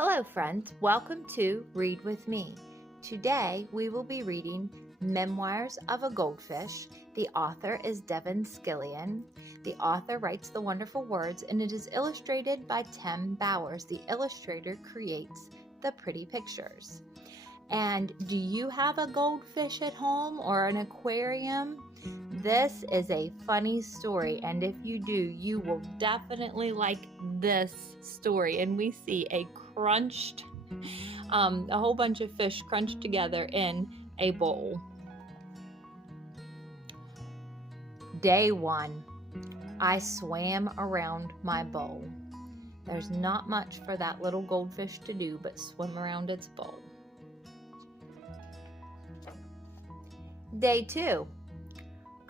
Hello friends, welcome to Read With Me. Today we will be reading Memoirs of a Goldfish. The author is Devin Scillian. The author writes the wonderful words and it is illustrated by Tim Bowers. The illustrator creates the pretty pictures. And do you have a goldfish at home or an aquarium? This is a funny story, and if you do, you will definitely like this story. And we see a whole bunch of fish crunched together in a bowl. Day 1, I swam around my bowl. There's not much for that little goldfish to do but swim around its bowl. Day 2,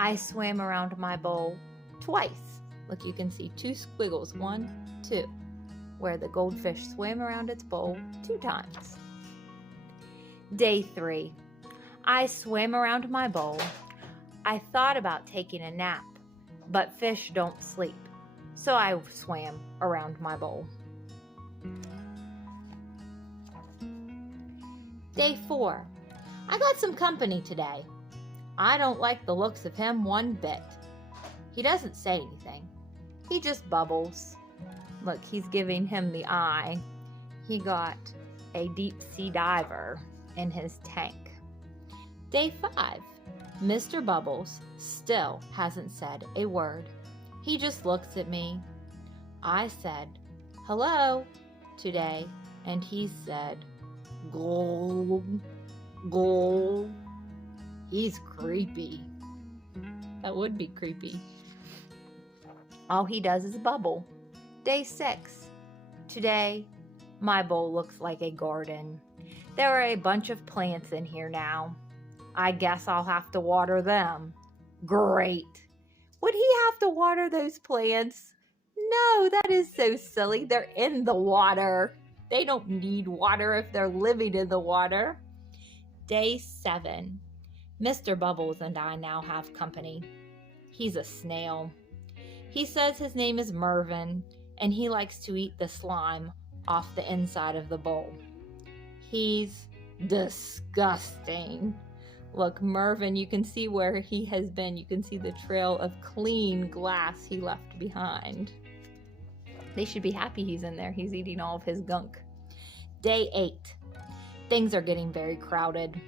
I swam around my bowl twice. Look, you can see 2 squiggles, 1, 2, where the goldfish swam around its bowl 2 times. Day 3, I swam around my bowl. I thought about taking a nap, but fish don't sleep, so I swam around my bowl. Day 4, I got some company today. I don't like the looks of him one bit. He doesn't say anything. He just bubbles. Look, he's giving him the eye. He got a deep sea diver in his tank. Day 5, Mr. Bubbles still hasn't said a word. He just looks at me. I said, hello, today, and he said, gulp, gulp. He's creepy. That would be creepy. All he does is bubble. Day 6. Today, my bowl looks like a garden. There are a bunch of plants in here now. I guess I'll have to water them. Great. Would he have to water those plants? No, that is so silly. They're in the water. They don't need water if they're living in the water. Day 7. Mr. Bubbles and I now have company. He's a snail. He says his name is Mervin, and he likes to eat the slime off the inside of the bowl. He's disgusting. Look, Mervin, you can see where he has been. You can see the trail of clean glass he left behind. They should be happy he's in there. He's eating all of his gunk. Day 8. Things are getting very crowded.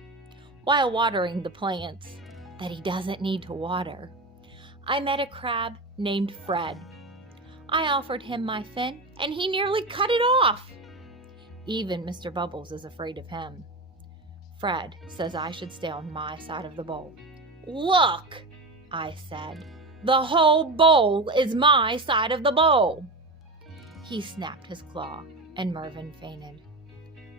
While watering the plants that he doesn't need to water, I met a crab named Fred. I offered him my fin and he nearly cut it off. Even Mr. Bubbles is afraid of him. Fred says I should stay on my side of the bowl. Look, I said, the whole bowl is my side of the bowl. He snapped his claw and Mervin fainted.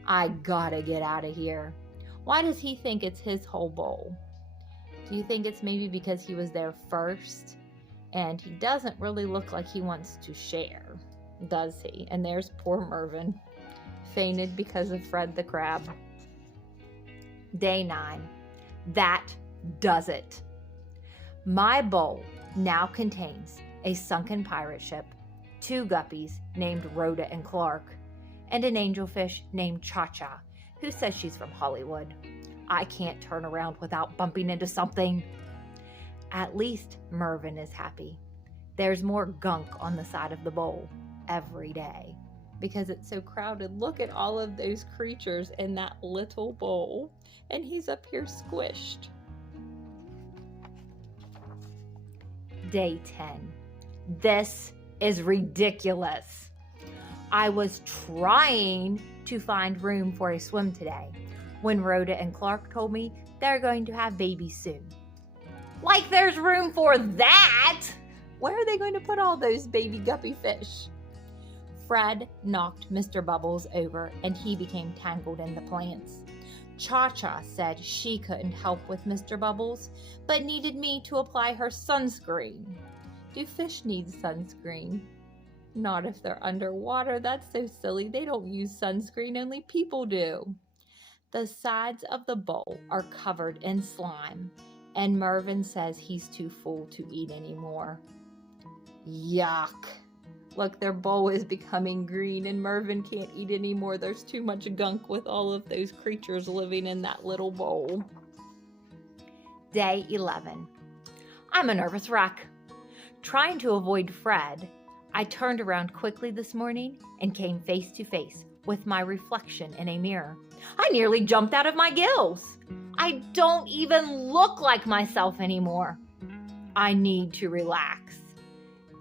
I gotta get out of here. Why does he think it's his whole bowl? Do you think it's maybe because he was there first? And he doesn't really look like he wants to share, does he? And there's poor Mervin, fainted because of Fred the crab. Day 9. That does it. My bowl now contains a sunken pirate ship, 2 guppies named Rhoda and Clark, and an angelfish named Cha-Cha, who says she's from Hollywood. I can't turn around without bumping into something. At least Mervin is happy. There's more gunk on the side of the bowl every day because it's so crowded. Look at all of those creatures in that little bowl, and he's up here squished. Day 10. This is ridiculous. I was trying to find room for a swim today when Rhoda and Clark told me they're going to have babies soon. Like there's room for that! Where are they going to put all those baby guppy fish? Fred knocked Mr. Bubbles over and he became tangled in the plants. Cha-Cha said she couldn't help with Mr. Bubbles, but needed me to apply her sunscreen. Do fish need sunscreen? Not if they're underwater. That's so silly. They don't use sunscreen. Only people do. The sides of the bowl are covered in slime, and Mervin says he's too full to eat anymore. Yuck. Look, their bowl is becoming green and Mervin can't eat anymore. There's too much gunk with all of those creatures living in that little bowl. Day 11. I'm a nervous wreck. Trying to avoid Fred, I turned around quickly this morning and came face to face with my reflection in a mirror. I nearly jumped out of my gills. I don't even look like myself anymore. I need to relax.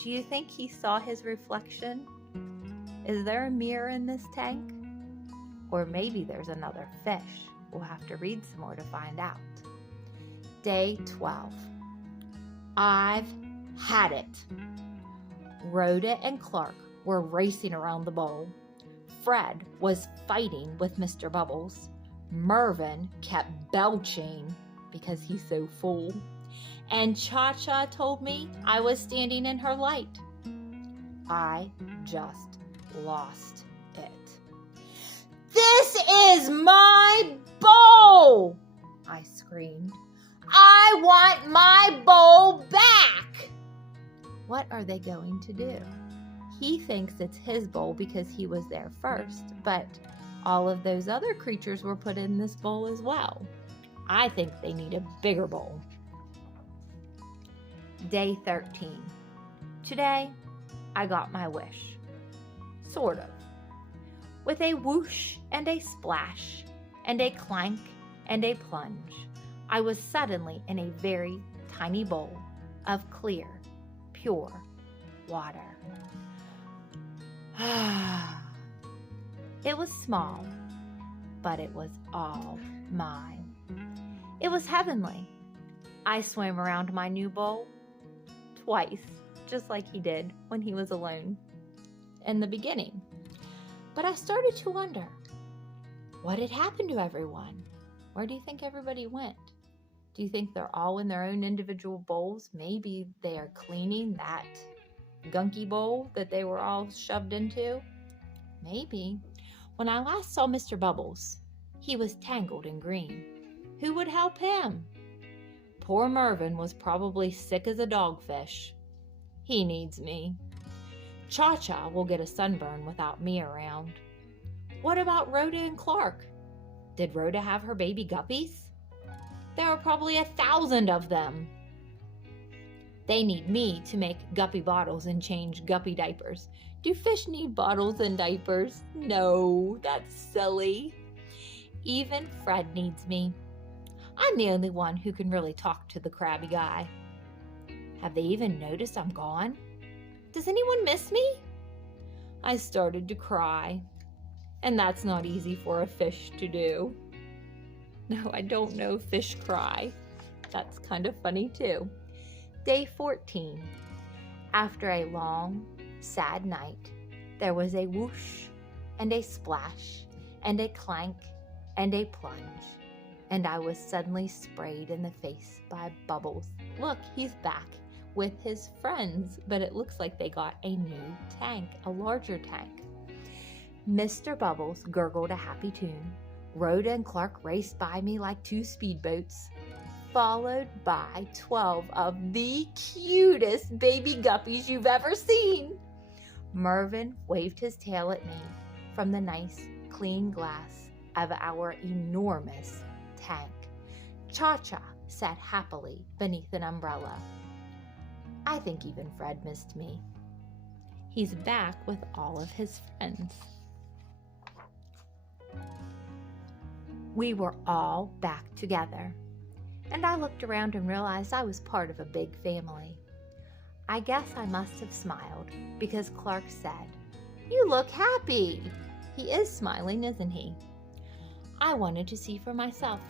Do you think he saw his reflection? Is there a mirror in this tank? Or maybe there's another fish. We'll have to read some more to find out. Day 12. I've had it. Rhoda and Clark were racing around the bowl. Fred was fighting with Mr. Bubbles. Mervin kept belching because he's so full. And Cha-Cha told me I was standing in her light. I just lost it. This is my bowl! I screamed. I want my bowl back! What are they going to do? He thinks it's his bowl because he was there first, but all of those other creatures were put in this bowl as well. I think they need a bigger bowl. Day 13. Today, I got my wish. Sort of. With a whoosh and a splash and a clank and a plunge, I was suddenly in a very tiny bowl of clear, pure water. It was small, but it was all mine. It was heavenly. I swam around my new bowl twice, just like he did when he was alone in the beginning. But I started to wonder, what had happened to everyone? Where do you think everybody went? Do you think they're all in their own individual bowls? Maybe they are cleaning that gunky bowl that they were all shoved into? Maybe. When I last saw Mr. Bubbles, he was tangled in green. Who would help him? Poor Mervin was probably sick as a dogfish. He needs me. Cha-Cha will get a sunburn without me around. What about Rhoda and Clark? Did Rhoda have her baby guppies? There are probably 1,000 of them. They need me to make guppy bottles and change guppy diapers. Do fish need bottles and diapers? No, that's silly. Even Fred needs me. I'm the only one who can really talk to the crabby guy. Have they even noticed I'm gone? Does anyone miss me? I started to cry, and that's not easy for a fish to do. No, I don't know fish cry. That's kind of funny too. Day 14. After a long, sad night, there was a whoosh and a splash and a clank and a plunge, and I was suddenly sprayed in the face by Bubbles. Look, he's back with his friends, but it looks like they got a new tank, a larger tank. Mr. Bubbles gurgled a happy tune. Rhoda and Clark raced by me like two speedboats, followed by 12 of the cutest baby guppies you've ever seen. Mervin waved his tail at me from the nice, clean glass of our enormous tank. Cha-Cha sat happily beneath an umbrella. I think even Fred missed me. He's back with all of his friends. We were all back together, and I looked around and realized I was part of a big family. I guess I must have smiled because Clark said, "You look happy." He is smiling, isn't he? I wanted to see for myself.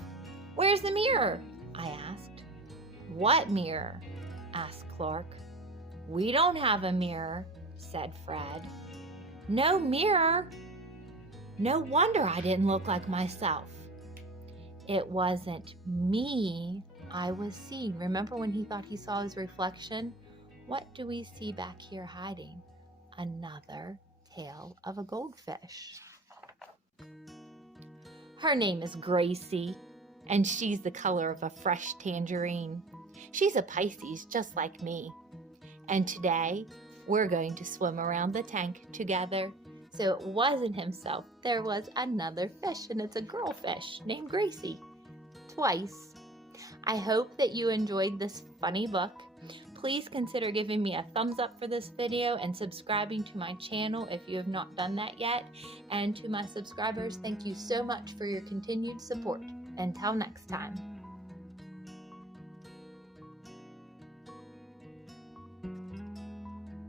"Where's the mirror?" I asked. "What mirror?" asked Clark. "We don't have a mirror," said Fred. "No mirror? No wonder I didn't look like myself." It wasn't me I was seeing. Remember when he thought he saw his reflection? What do we see back here hiding? Another tail of a goldfish. Her name is Gracie, and she's the color of a fresh tangerine. She's a Pisces just like me. And today, We're going to swim around the tank together. So it wasn't himself. There was another fish, and it's a girl fish named Gracie. Twice. I hope that you enjoyed this funny book. Please consider giving me a thumbs up for this video and subscribing to my channel if you have not done that yet. And to my subscribers, thank you so much for your continued support. Until next time.